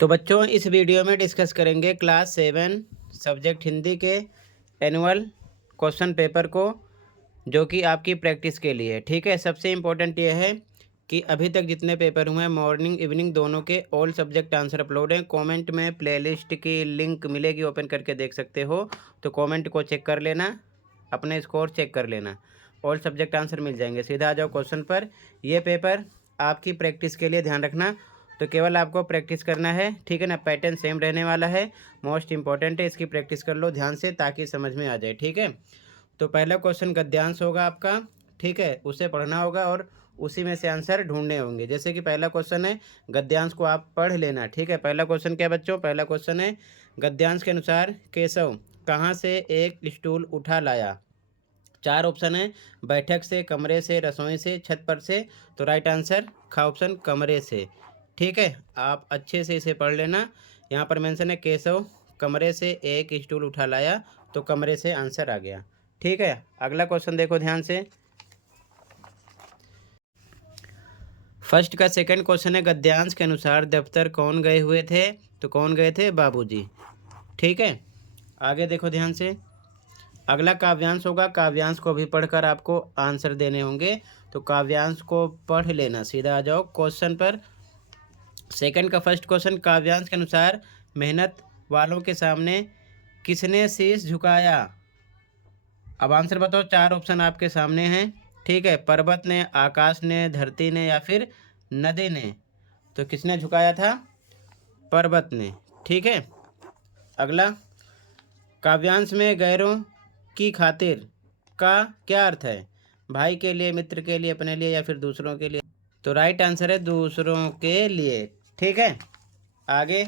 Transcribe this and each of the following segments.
तो बच्चों इस वीडियो में डिस्कस करेंगे क्लास 7 सब्जेक्ट हिंदी के एनुअल क्वेश्चन पेपर को, जो कि आपकी प्रैक्टिस के लिए है। ठीक है, सबसे इम्पोर्टेंट ये है कि अभी तक जितने पेपर हुए हैं मॉर्निंग इवनिंग दोनों के ऑल सब्जेक्ट आंसर अपलोड हैं। कमेंट में प्लेलिस्ट की लिंक मिलेगी, ओपन करके देख सकते हो। तो कमेंट को चेक कर लेना, अपने स्कोर चेक कर लेना, ऑल सब्जेक्ट आंसर मिल जाएंगे। सीधा आ जाओ क्वेश्चन पर। ये पेपर आपकी प्रैक्टिस के लिए, ध्यान रखना। तो केवल आपको प्रैक्टिस करना है, ठीक है ना। पैटर्न सेम रहने वाला है, मोस्ट इंपॉर्टेंट है, इसकी प्रैक्टिस कर लो ध्यान से ताकि समझ में आ जाए। ठीक है, तो पहला क्वेश्चन गद्यांश होगा आपका, ठीक है, उसे पढ़ना होगा और उसी में से आंसर ढूंढने होंगे। जैसे कि पहला क्वेश्चन है, गद्यांश को आप पढ़ लेना। ठीक है, पहला क्वेश्चन क्या बच्चों, पहला क्वेश्चन है गद्यांश के अनुसार केशव कहाँ से एक स्टूल उठा लाया। 4 ऑप्शन है, बैठक से, कमरे से, रसोई से, छत पर से। तो राइट आंसर खा ऑप्शन कमरे से। ठीक है, आप अच्छे से इसे पढ़ लेना। यहाँ पर मेंशन है केशव कमरे से एक स्टूल उठा लाया, तो कमरे से आंसर आ गया। ठीक है, अगला क्वेश्चन देखो ध्यान से। फर्स्ट का सेकंड क्वेश्चन है गद्यांश के अनुसार दफ्तर कौन गए हुए थे। तो कौन गए थे, बाबूजी। ठीक है, आगे देखो ध्यान से। अगला काव्यांश होगा, काव्यांश को भी पढ़कर आपको आंसर देने होंगे। तो काव्यांश को पढ़ लेना, सीधा आ जाओ क्वेश्चन पर। सेकंड का फर्स्ट क्वेश्चन, काव्यांश के अनुसार मेहनत वालों के सामने किसने शीश झुकाया। अब आंसर बताओ, 4 ऑप्शन आपके सामने हैं। ठीक है, पर्वत ने, आकाश ने, धरती ने या फिर नदी ने। तो किसने झुकाया था, पर्वत ने। ठीक है, अगला काव्यांश में गैरों की खातिर का क्या अर्थ है। भाई के लिए, मित्र के लिए, अपने लिए या फिर दूसरों के लिए। तो राइट आंसर है दूसरों के लिए। ठीक है, आगे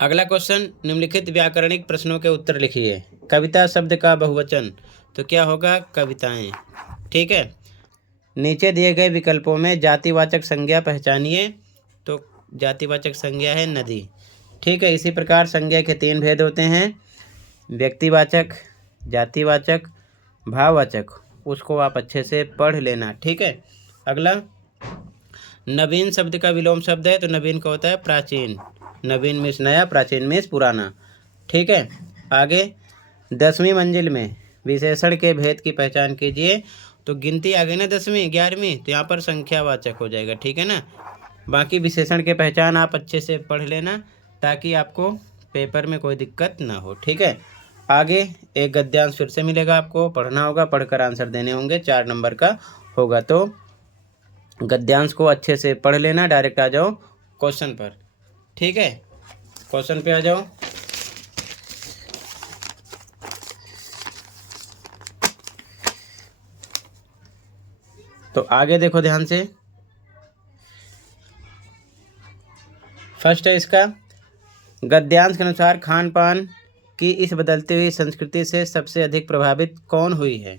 अगला क्वेश्चन, निम्नलिखित व्याकरणिक प्रश्नों के उत्तर लिखिए। कविता शब्द का बहुवचन तो क्या होगा, कविताएं। ठीक है, नीचे दिए गए विकल्पों में जातिवाचक संज्ञा पहचानिए। तो जातिवाचक संज्ञा है नदी। ठीक है, इसी प्रकार संज्ञा के 3 भेद होते हैं, व्यक्तिवाचक, जातिवाचक, भाववाचक। उसको आप अच्छे से पढ़ लेना। ठीक है, अगला नवीन शब्द का विलोम शब्द है। तो नवीन का होता है प्राचीन, नवीन मीन्स नया, प्राचीन मीन्स पुराना। ठीक है, आगे 10वीं मंजिल में विशेषण के भेद की पहचान कीजिए। तो गिनती आ गई ना 10वीं 11वीं, तो यहाँ पर संख्यावाचक हो जाएगा। ठीक है ना, बाकी विशेषण के पहचान आप अच्छे से पढ़ लेना ताकि आपको पेपर में कोई दिक्कत ना हो। ठीक है, आगे एक गद्यांश फिर से मिलेगा, आपको पढ़ना होगा, पढ़कर आंसर देने होंगे, 4 नंबर का होगा। तो गद्यांश को अच्छे से पढ़ लेना, डायरेक्ट आ जाओ क्वेश्चन पर। ठीक है, क्वेश्चन पे आ जाओ। तो आगे देखो ध्यान से। फर्स्ट है इसका, गद्यांश के अनुसार खान पान की इस बदलती हुई संस्कृति से सबसे अधिक प्रभावित कौन हुई है।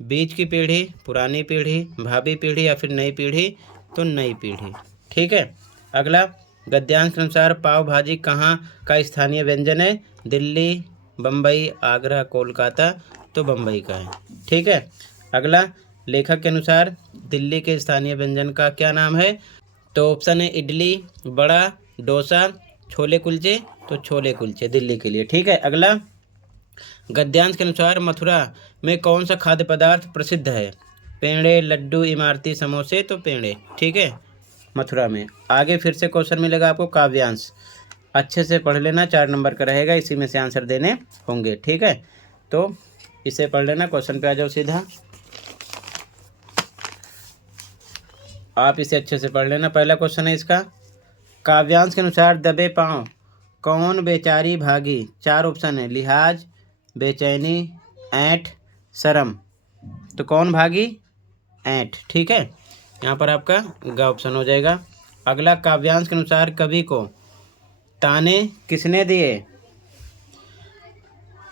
बीच की पीढ़ी, पुरानी पीढ़ी, भावी पीढ़ी या फिर नई पीढ़ी। तो नई पीढ़ी। ठीक है, अगला गद्यांश के अनुसार पाव भाजी कहाँ का स्थानीय व्यंजन है। दिल्ली, बम्बई, आगरा, कोलकाता। तो बम्बई का है। ठीक है, अगला लेखक के अनुसार दिल्ली के स्थानीय व्यंजन का क्या नाम है। तो ऑप्शन है इडली, बड़ा, डोसा, छोले कुलचे। तो छोले कुलचे दिल्ली के लिए। ठीक है, अगला गद्यांश के अनुसार मथुरा में कौन सा खाद्य पदार्थ प्रसिद्ध है। पेड़े, लड्डू, इमारती, समोसे। तो पेड़े। ठीक है, मथुरा में। आगे फिर से क्वेश्चन मिलेगा आपको काव्यांश, अच्छे से पढ़ लेना, 4 नंबर का रहेगा, इसी में से आंसर देने होंगे। ठीक है, तो इसे पढ़ लेना। क्वेश्चन पे आ जाओ सीधा, आप इसे अच्छे से पढ़ लेना। पहला क्वेश्चन है इसका, काव्यांश के अनुसार दबे पांव कौन बेचारी भागी। 4 ऑप्शन है, लिहाज, बेचैनी, ऐंठ, शर्म। तो कौन भागी, ऐंठ। ठीक है, यहाँ पर आपका ग ऑप्शन हो जाएगा। अगला काव्यांश के अनुसार कवि को ताने किसने दिए।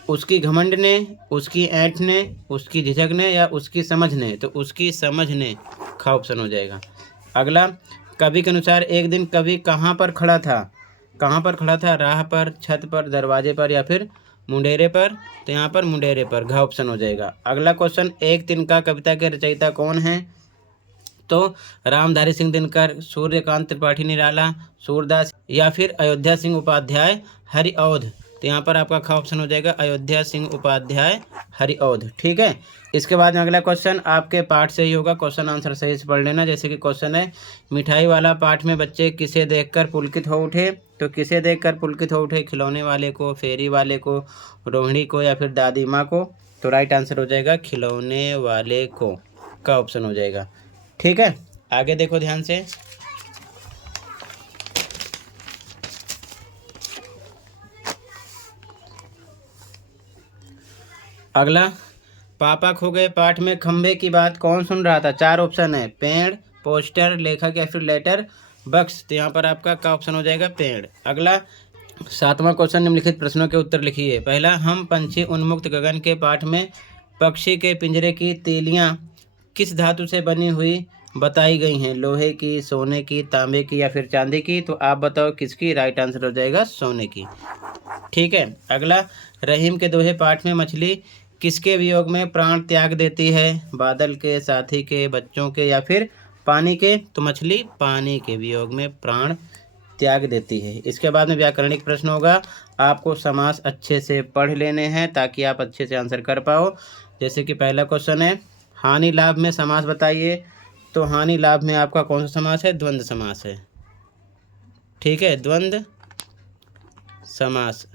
उसकी घमंड ने, उसकी ऐंठ ने, उसकी झिझक ने या उसकी समझ ने। तो उसकी समझ ने, खा ऑप्शन हो जाएगा। अगला कवि के अनुसार एक दिन कवि कहाँ पर खड़ा था। कहाँ पर खड़ा था, राह पर, छत पर, दरवाजे पर या फिर मुंडेरे पर, तो यहाँ पर मुंडेरे पर घ ऑप्शन हो जाएगा। अगला क्वेश्चन, एक तिनका कविता के रचयिता कौन है? तो रामधारी सिंह दिनकर, सूर्यकांत त्रिपाठी निराला, सूरदास या फिर अयोध्या सिंह उपाध्याय हरिऔध। तो यहाँ पर आपका ख ऑप्शन हो जाएगा अयोध्या सिंह उपाध्याय हरिऔध। ठीक है। इसके बाद में अगला क्वेश्चन आपके पाठ से ही होगा, क्वेश्चन आंसर सही से पढ़ लेना। जैसे कि क्वेश्चन है, मिठाई वाला पाठ में बच्चे किसे देखकर पुलकित हो उठे? तो किसे देखकर पुलकित हो उठे? खिलौने वाले को, फेरी वाले को, रोहिणी को या फिर दादी माँ को? तो राइट आंसर हो जाएगा खिलौने वाले को, का ऑप्शन हो जाएगा। ठीक है, आगे देखो ध्यान से। अगला, पापा खो गए पाठ में खंबे की बात कौन सुन रहा था? 4 ऑप्शन है, पेड़, पोस्टर, लेखक या फिर लेटर बक्स। तो यहाँ पर आपका का ऑप्शन हो जाएगा पेड़। अगला 7वां क्वेश्चन, निम्नलिखित प्रश्नों के उत्तर लिखिए। पहला, हम पंछी उन्मुक्त गगन के पाठ में पक्षी के पिंजरे की तीलियां किस धातु से बनी हुई बताई गई हैं? लोहे की, सोने की, तांबे की या फिर चांदी की? तो आप बताओ किसकी? राइट आंसर हो जाएगा सोने की। ठीक है। अगला, रहीम के दोहे पाठ में मछली किसके वियोग में प्राण त्याग देती है? बादल के, साथी के, बच्चों के या फिर पानी के? तो मछली पानी के वियोग में प्राण त्याग देती है। इसके बाद में व्याकरणिक प्रश्न होगा, आपको समास अच्छे से पढ़ लेने हैं ताकि आप अच्छे से आंसर कर पाओ। जैसे कि पहला क्वेश्चन है, हानि लाभ में समास बताइए। तो हानि लाभ में आपका कौन सा समास है? द्वंद्व समास है। ठीक है, द्वंद्व समास।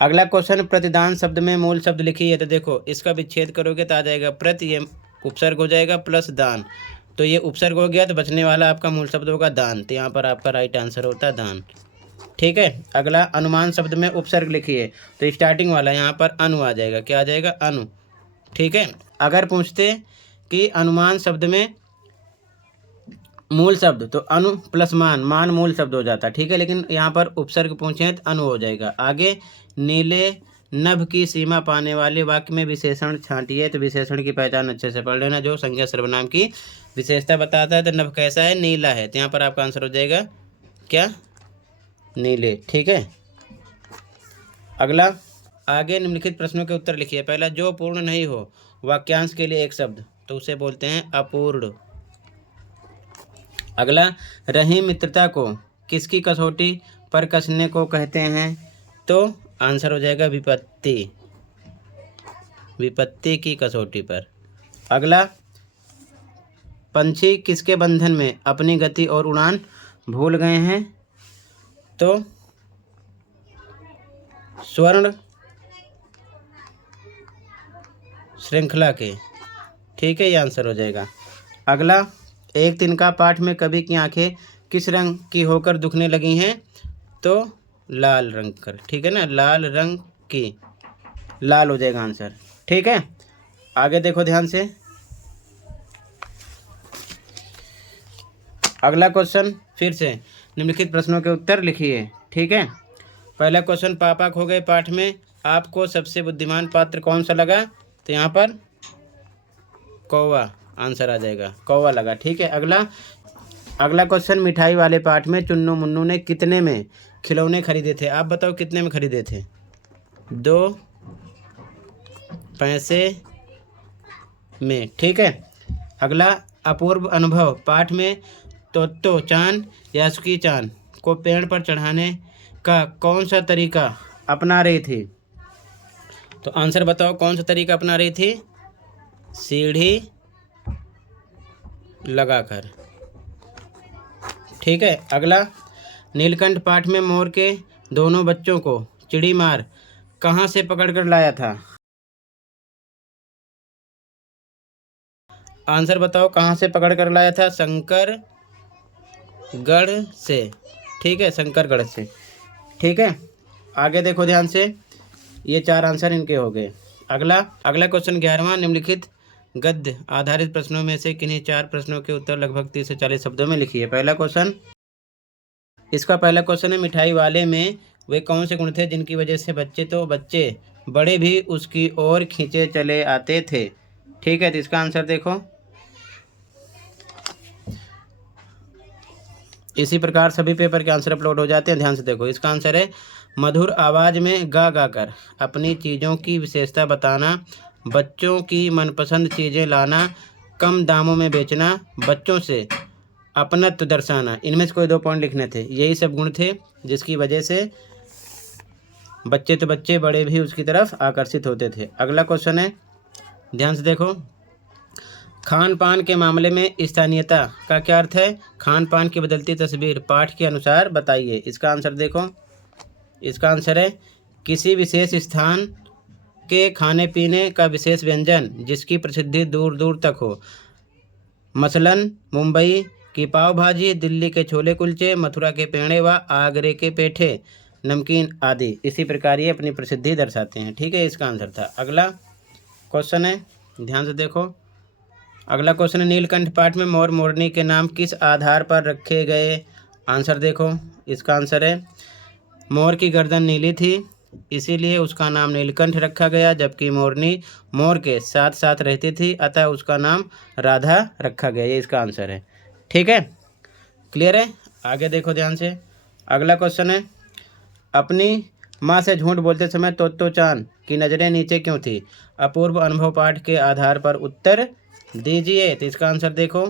अगला क्वेश्चन, प्रतिदान शब्द में मूल शब्द लिखिए। तो देखो, इसका विच्छेद करोगे तो आ जाएगा प्रति, ये उपसर्ग हो जाएगा, प्लस दान। तो ये उपसर्ग हो गया, तो बचने वाला आपका मूल शब्द होगा दान। तो यहाँ पर आपका राइट आंसर होता है दान। ठीक है। अगला, अनुमान शब्द में उपसर्ग लिखिए। तो स्टार्टिंग वाला यहाँ पर अनु आ जाएगा। क्या आ जाएगा? अनु। ठीक है। अगर पूछते कि अनुमान शब्द में मूल शब्द, तो अनु प्लस मान, मान मूल शब्द हो जाता। ठीक है, लेकिन यहाँ पर उपसर्ग पूछे तो अनु हो जाएगा। आगे, नीले नभ की सीमा पाने वाले वाक्य में विशेषण छांटिए। तो विशेषण की पहचान अच्छे से पढ़ लेना, जो संज्ञा सर्वनाम की विशेषता बताता है। तो नभ कैसा है? नीला है। तो यहाँ पर आपका आंसर हो जाएगा क्या? नीले। ठीक है। अगला, आगे निम्नलिखित प्रश्नों के उत्तर लिखिए। पहला, जो पूर्ण नहीं हो वाक्यांश के लिए एक शब्द, तो उसे बोलते हैं अपूर्ण। अगला, रहीम मित्रता को किसकी कसौटी पर कसने को कहते हैं? तो आंसर हो जाएगा विपत्ति, विपत्ति की कसौटी पर। अगला, पंछी किसके बंधन में अपनी गति और उड़ान भूल गए हैं? तो स्वर्ण श्रृंखला के। ठीक है, ये आंसर हो जाएगा। अगला, एक तिनका पाठ में कवि की आंखें किस रंग की होकर दुखने लगी हैं? तो लाल रंग कर। ठीक है ना, लाल रंग की, लाल हो जाएगा आंसर। ठीक है, आगे देखो ध्यान से। अगला क्वेश्चन, फिर से निम्नलिखित प्रश्नों के उत्तर लिखिए। ठीक है। पहला क्वेश्चन, पापा खो गए पाठ में आपको सबसे बुद्धिमान पात्र कौन सा लगा? तो यहाँ पर कौवा आंसर आ जाएगा, कौवा लगा। ठीक है। अगला क्वेश्चन, मिठाई वाले पाठ में चुन्नू मुन्नू ने कितने में खिलौने खरीदे थे? आप बताओ कितने में खरीदे थे? 2 पैसे में। ठीक है। अगला, अपूर्व अनुभव पाठ में तोतो चांद यासुकी चांद को पेड़ पर चढ़ाने का कौन सा तरीका अपना रही थी? तो आंसर बताओ कौन सा तरीका अपना रही थी? सीढ़ी लगाकर। ठीक है। अगला, नीलकंठ पाठ में मोर के दोनों बच्चों को चिड़ी मार कहाँ से पकड़ कर लाया था? आंसर बताओ कहाँ से पकड़ कर लाया था? शंकरगढ़ से। ठीक है, शंकरगढ़ से। ठीक है, आगे देखो ध्यान से। ये 4 आंसर इनके हो गए। अगला क्वेश्चन 11वां, निम्नलिखित गद्य आधारित प्रश्नों में से किन्हीं 4 प्रश्नों के उत्तर लगभग 30 से 40 शब्दों में लिखिए। पहला क्वेश्चन, इसका पहला क्वेश्चन है, मिठाई वाले में वे कौन से गुण थे जिनकी वजह से बच्चे बड़े भी उसकी ओर खींचे चले आते थे? ठीक है, तो इसका आंसर देखो। इसी प्रकार सभी पेपर के आंसर अपलोड हो जाते हैं। ध्यान से देखो, इसका आंसर है मधुर आवाज़ में गा गा कर अपनी चीज़ों की विशेषता बताना, बच्चों की मनपसंद चीज़ें लाना, कम दामों में बेचना, बच्चों से अपनत्व दर्शाना। इनमें से कोई 2 पॉइंट लिखने थे। यही सब गुण थे जिसकी वजह से बच्चे तो बच्चे, बड़े भी उसकी तरफ आकर्षित होते थे। अगला क्वेश्चन है, ध्यान से देखो, खान पान के मामले में स्थानीयता का क्या अर्थ है? खान पान की बदलती तस्वीर पाठ के अनुसार बताइए। इसका आंसर देखो, इसका आंसर है किसी विशेष स्थान के खाने पीने का विशेष व्यंजन जिसकी प्रसिद्धि दूर दूर तक हो। मसलन मुंबई की पाव भाजी, दिल्ली के छोले कुलचे, मथुरा के पेड़े व आगरे के पेठे नमकीन आदि। इसी प्रकार ये अपनी प्रसिद्धि दर्शाते हैं। ठीक है, इसका आंसर था। अगला क्वेश्चन है, ध्यान से देखो, अगला क्वेश्चन है नीलकंठ पाठ में मोर मोरनी के नाम किस आधार पर रखे गए? आंसर देखो, इसका आंसर है मोर की गर्दन नीली थी इसीलिए उसका नाम नीलकंठ रखा गया, जबकि मोरनी मोर के साथ साथ रहती थी अतः उसका नाम राधा रखा गया। ये इसका आंसर है। ठीक है, क्लियर है? आगे देखो ध्यान से। अगला क्वेश्चन है अपनी माँ से झूठ बोलते समय तोत्तो चान की नज़रें नीचे क्यों थी? अपूर्व अनुभव पाठ के आधार पर उत्तर दीजिए। तो इसका आंसर देखो,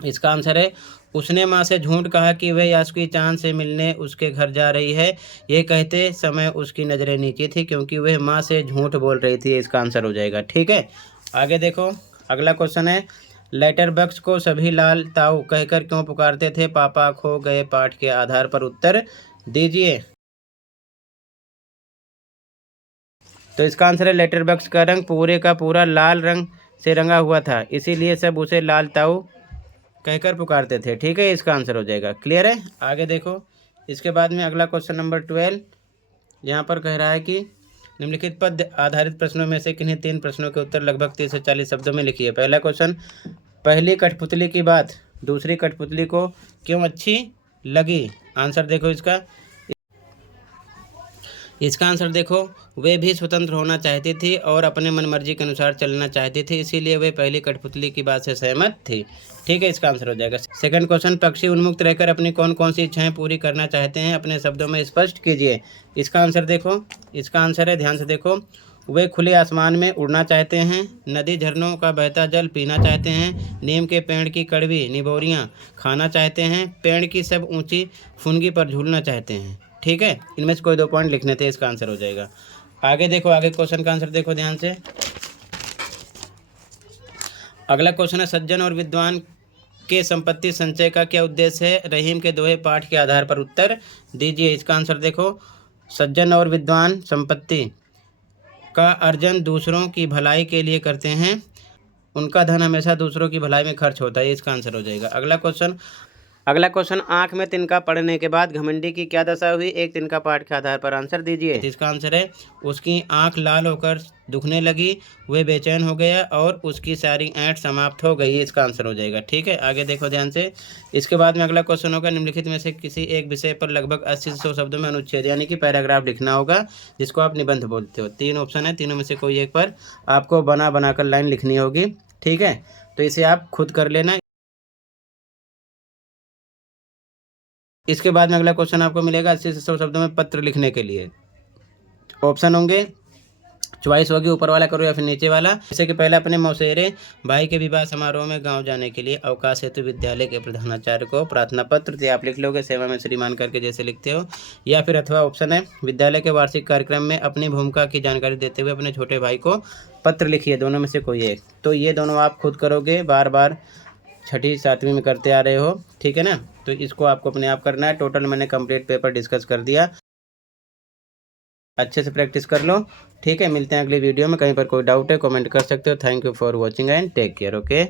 इसका आंसर है उसने माँ से झूठ कहा कि वह यासुकी चांद से मिलने उसके घर जा रही है। ये कहते समय उसकी नज़रें नीची थी क्योंकि वह माँ से झूठ बोल रही थी। इसका आंसर हो जाएगा। ठीक है, आगे देखो। अगला क्वेश्चन है लेटर बक्स को सभी लाल ताऊ कहकर क्यों पुकारते थे? पापा खो गए पाठ के आधार पर उत्तर दीजिए। तो इसका आंसर है लेटर बक्स का रंग पूरे का पूरा लाल रंग से रंगा हुआ था, इसीलिए सब उसे लाल ताऊ कहकर पुकारते थे। ठीक है, इसका आंसर हो जाएगा। क्लियर है? आगे देखो। इसके बाद में अगला क्वेश्चन नंबर 12 यहाँ पर कह रहा है कि निम्नलिखित पद आधारित प्रश्नों में से किन्हीं 3 प्रश्नों के उत्तर लगभग 30 से 40 शब्दों में लिखिए। पहला क्वेश्चन, पहली कठपुतली की बात दूसरी कठपुतली को क्यों अच्छी लगी? आंसर देखो इसका, इसका आंसर देखो, वे भी स्वतंत्र होना चाहती थी और अपने मनमर्जी के अनुसार चलना चाहती थी, इसीलिए वे पहली कठपुतली की बात से सहमत थी। ठीक है, इसका आंसर हो जाएगा। सेकंड क्वेश्चन, पक्षी उन्मुक्त रहकर अपनी कौन कौन सी इच्छाएं पूरी करना चाहते हैं? अपने शब्दों में स्पष्ट कीजिए। इसका आंसर देखो, इसका आंसर है, ध्यान से देखो, वे खुले आसमान में उड़ना चाहते हैं, नदी झरनों का बहता जल पीना चाहते हैं, नीम के पेड़ की कड़वी निबोरियाँ खाना चाहते हैं, पेड़ की सब ऊंची फुनगी पर झूलना चाहते हैं। ठीक है, इनमें से कोई 2 पॉइंट लिखने थे। इसका आंसर हो जाएगा। आगे देखो, आगे क्वेश्चन का आंसर देखो ध्यान से। अगला क्वेश्चन है सज्जन और विद्वान के संपत्ति संचय का क्या उद्देश्य है? रहीम के दोहे पाठ के आधार पर उत्तर दीजिए। इसका आंसर देखो, सज्जन और विद्वान संपत्ति का अर्जन दूसरों की भलाई के लिए करते हैं, उनका धन हमेशा दूसरों की भलाई में खर्च होता है। इसका आंसर हो जाएगा। अगला क्वेश्चन, आंख में तिनका पड़ने के बाद घमंडी की क्या दशा हुई? एक तिनका पाठ के आधार पर आंसर दीजिए। इसका आंसर है उसकी आंख लाल होकर दुखने लगी, वह बेचैन हो गया और उसकी सारी ऐंठ समाप्त हो गई। इसका आंसर हो जाएगा। ठीक है, आगे देखो ध्यान से। इसके बाद में अगला क्वेश्चन होगा निम्नलिखित में से किसी एक विषय पर लगभग 80 से 100 शब्दों में अनुच्छेद यानी कि पैराग्राफ लिखना होगा, जिसको आप निबंध बोलते हो। 3 ऑप्शन है, तीनों में से कोई एक पर आपको बना बनाकर लाइन लिखनी होगी। ठीक है, तो इसे आप खुद कर लेना। इसके बाद में अगला क्वेश्चन आपको मिलेगा 80 से 100 शब्दों में पत्र लिखने के लिए। ऑप्शन होंगे, चॉइस होगी ऊपर वाला करो या फिर नीचे वाला। जैसे कि पहले अपने मौसेरे भाई के विवाह समारोह में गांव जाने के लिए अवकाश हेतु विद्यालय के प्रधानाचार्य को प्रार्थना पत्र, तो आप लिख लोगे सेवा में श्रीमान करके जैसे लिखते हो। या फिर अथवा ऑप्शन है विद्यालय के वार्षिक कार्यक्रम में अपनी भूमिका की जानकारी देते हुए अपने छोटे भाई को पत्र लिखिए। दोनों में से कोई एक। तो ये दोनों आप खुद करोगे, बार बार 6ठी 7वीं में करते आ रहे हो। ठीक है ना, तो इसको आपको अपने आप करना है। टोटल मैंने कंप्लीट पेपर डिस्कस कर दिया, अच्छे से प्रैक्टिस कर लो। ठीक है, मिलते हैं अगली वीडियो में। कहीं पर कोई डाउट है कमेंट कर सकते हो। Thank you for watching and take care. Okay.